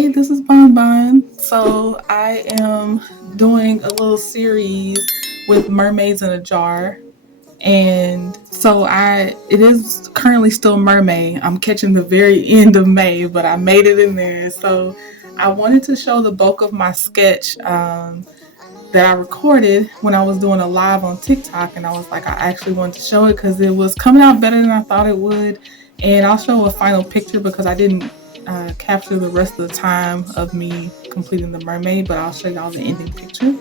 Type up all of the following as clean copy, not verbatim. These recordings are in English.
Hey, this is Bon Bon. So I am doing a little series with mermaids in a jar. And so it is currently still Mermay. I'm catching the very end of May, but I made it in there. So I wanted to show the bulk of my sketch that I recorded when I was doing a live on TikTok. And I was like, I actually wanted to show it because it was coming out better than I thought it would. And I'll show a final picture because I didn't capture the rest of the time of me completing the mermaid, but I'll show y'all the ending picture.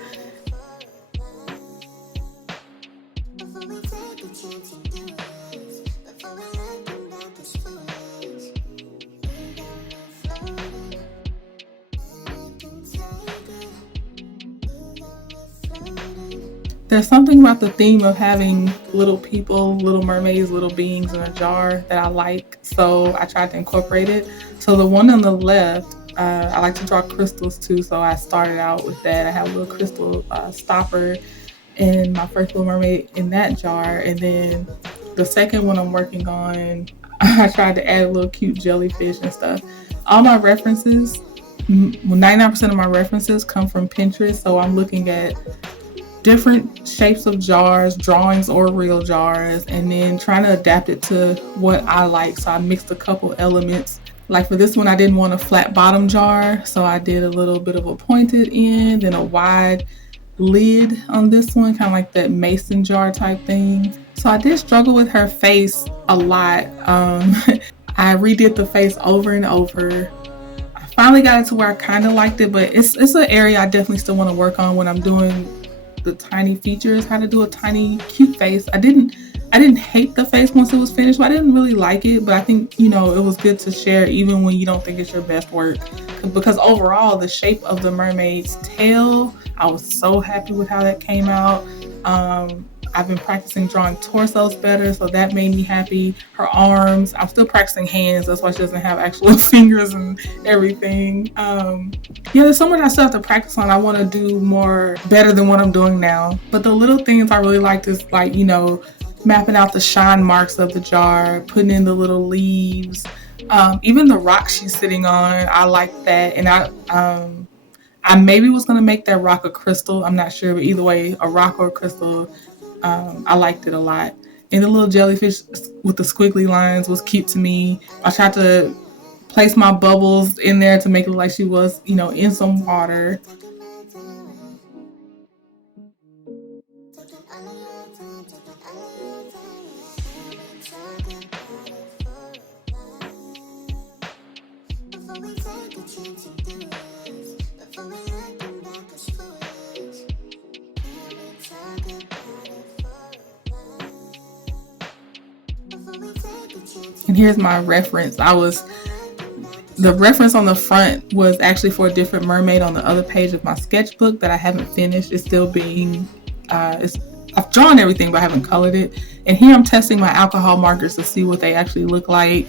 There's something about the theme of having little people, little mermaids, little beings in a jar that I like, so I tried to incorporate it. So the one on the left, I like to draw crystals too, so I started out with that. I have a little crystal stopper in my first little mermaid in that jar, and then the second one I'm working on, I tried to add a little cute jellyfish and stuff. All my references, 99% of my references come from Pinterest, so I'm looking at different shapes of jars, drawings or real jars, and then trying to adapt it to what I like. So I mixed a couple elements. Like for this one, I didn't want a flat bottom jar, so I did a little bit of a pointed end and a wide lid on this one, kind of like that mason jar type thing. So I did struggle with her face a lot. I redid the face over and over. I finally got it to where I kind of liked it, but it's an area I definitely still want to work on when I'm doing the tiny features, how to do a tiny cute face. I didn't hate the face once it was finished, but I didn't really like it. But I think, it was good to share even when you don't think it's your best work. Because overall, the shape of the mermaid's tail, I was so happy with how that came out. I've been practicing drawing torsos better, so that made me happy. Her arms, I'm still practicing hands, that's why she doesn't have actual fingers and everything. There's so much I still have to practice on. I want to do more better than what I'm doing now. But the little things I really liked is mapping out the shine marks of the jar, putting in the little leaves, even the rock she's sitting on. I like that, and I maybe was gonna make that rock a crystal. I'm not sure, but either way, a rock or a crystal. I liked it a lot. And the little jellyfish with the squiggly lines was cute to me. I tried to place my bubbles in there to make it look like she was, in some water. And here's my reference. The reference on the front was actually for a different mermaid on the other page of my sketchbook that I haven't finished. It's still being, I've drawn everything, but I haven't colored it. And here I'm testing my alcohol markers to see what they actually look like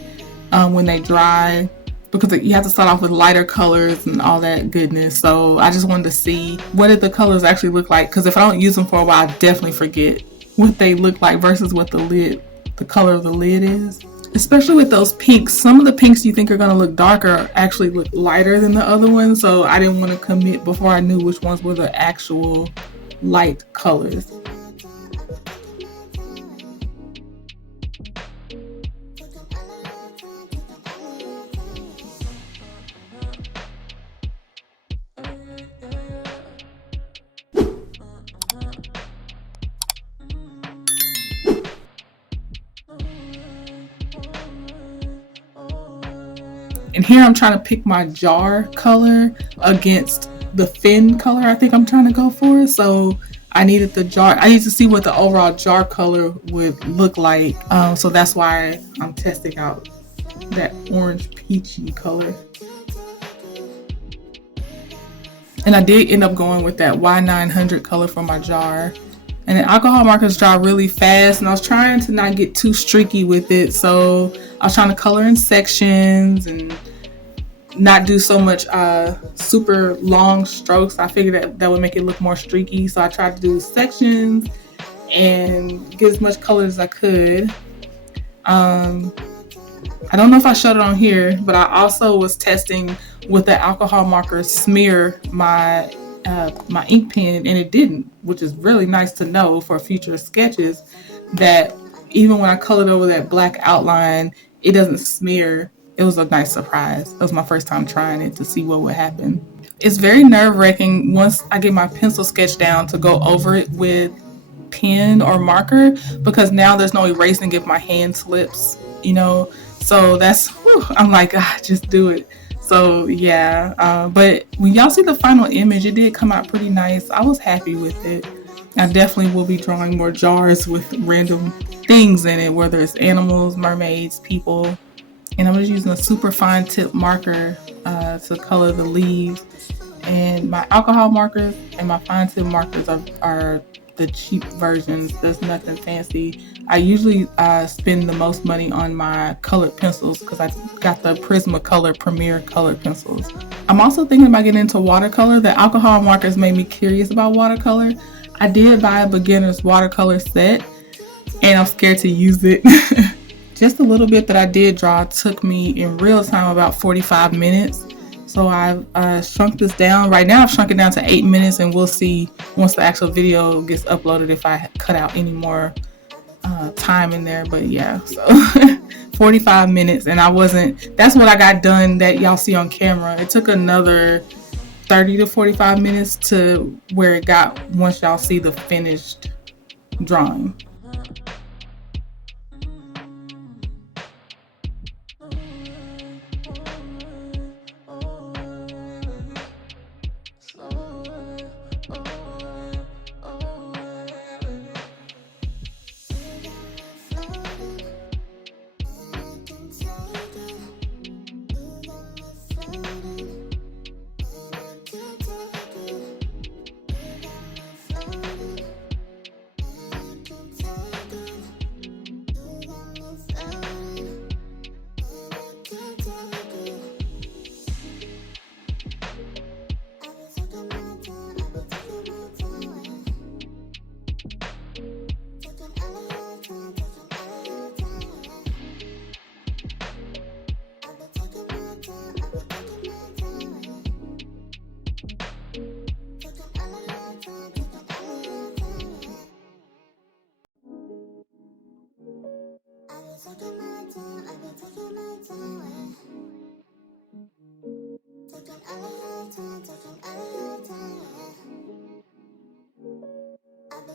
when they dry, because you have to start off with lighter colors and all that goodness. So I just wanted to see what did the colors actually look like, because if I don't use them for a while, I definitely forget what they look like versus what the color of the lid is. Especially with those pinks, some of the pinks you think are going to look darker actually look lighter than the other ones, so I didn't want to commit before I knew which ones were the actual light colors. And here I'm trying to pick my jar color against the fin color I think I'm trying to go for. So I needed to see what the overall jar color would look like. So that's why I'm testing out that orange peachy color. And I did end up going with that Y900 color for my jar. And the alcohol markers dry really fast, and I was trying to not get too streaky with it. So I was trying to color in sections and not do so much super long strokes. I figured that would make it look more streaky. So I tried to do sections and get as much color as I could. I don't know if I showed it on here, but I also was testing with the alcohol marker smear my ink pen, and it didn't, which is really nice to know for future sketches. That even when I colored over that black outline, it doesn't smear. It was a nice surprise. It was my first time trying it to see what would happen. It's very nerve wracking once I get my pencil sketch down to go over it with pen or marker, because now there's no erasing if my hand slips, you know. So that's, whew, I'm like, ah, just do it. So yeah, but when y'all see the final image, it did come out pretty nice. I was happy with it. I definitely will be drawing more jars with random things in it, whether it's animals, mermaids, people. And I'm just using a super fine tip marker to color the leaves. And my alcohol markers and my fine tip markers are the cheap versions. There's nothing fancy. I usually spend the most money on my colored pencils because I got the Prismacolor Premier colored pencils. I'm also thinking about getting into watercolor. The alcohol markers made me curious about watercolor. I did buy a beginner's watercolor set, and I'm scared to use it. Just a little bit that I did draw took me in real time about 45 minutes. So I've shrunk this down. Right now I've shrunk it down to 8 minutes, and we'll see once the actual video gets uploaded if I cut out any more time in there. But yeah, so 45 minutes, and that's what I got done that y'all see on camera. It took another 30 to 45 minutes to where it got once y'all see the finished drawing.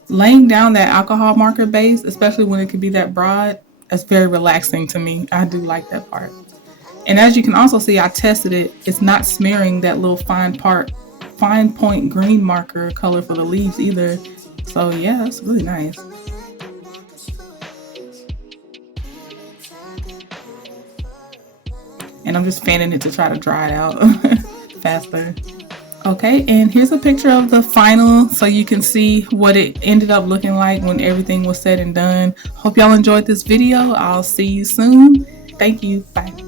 Laying down that alcohol marker base, especially when it could be that broad, that's very relaxing to me. I do like that part. And as you can also see, I tested it. It's not smearing that little fine point green marker color for the leaves either. So yeah, it's really nice. And I'm just fanning it to try to dry it out faster. Okay, and here's a picture of the final so you can see what it ended up looking like when everything was said and done. Hope y'all enjoyed this video. I'll see you soon. Thank you. Bye.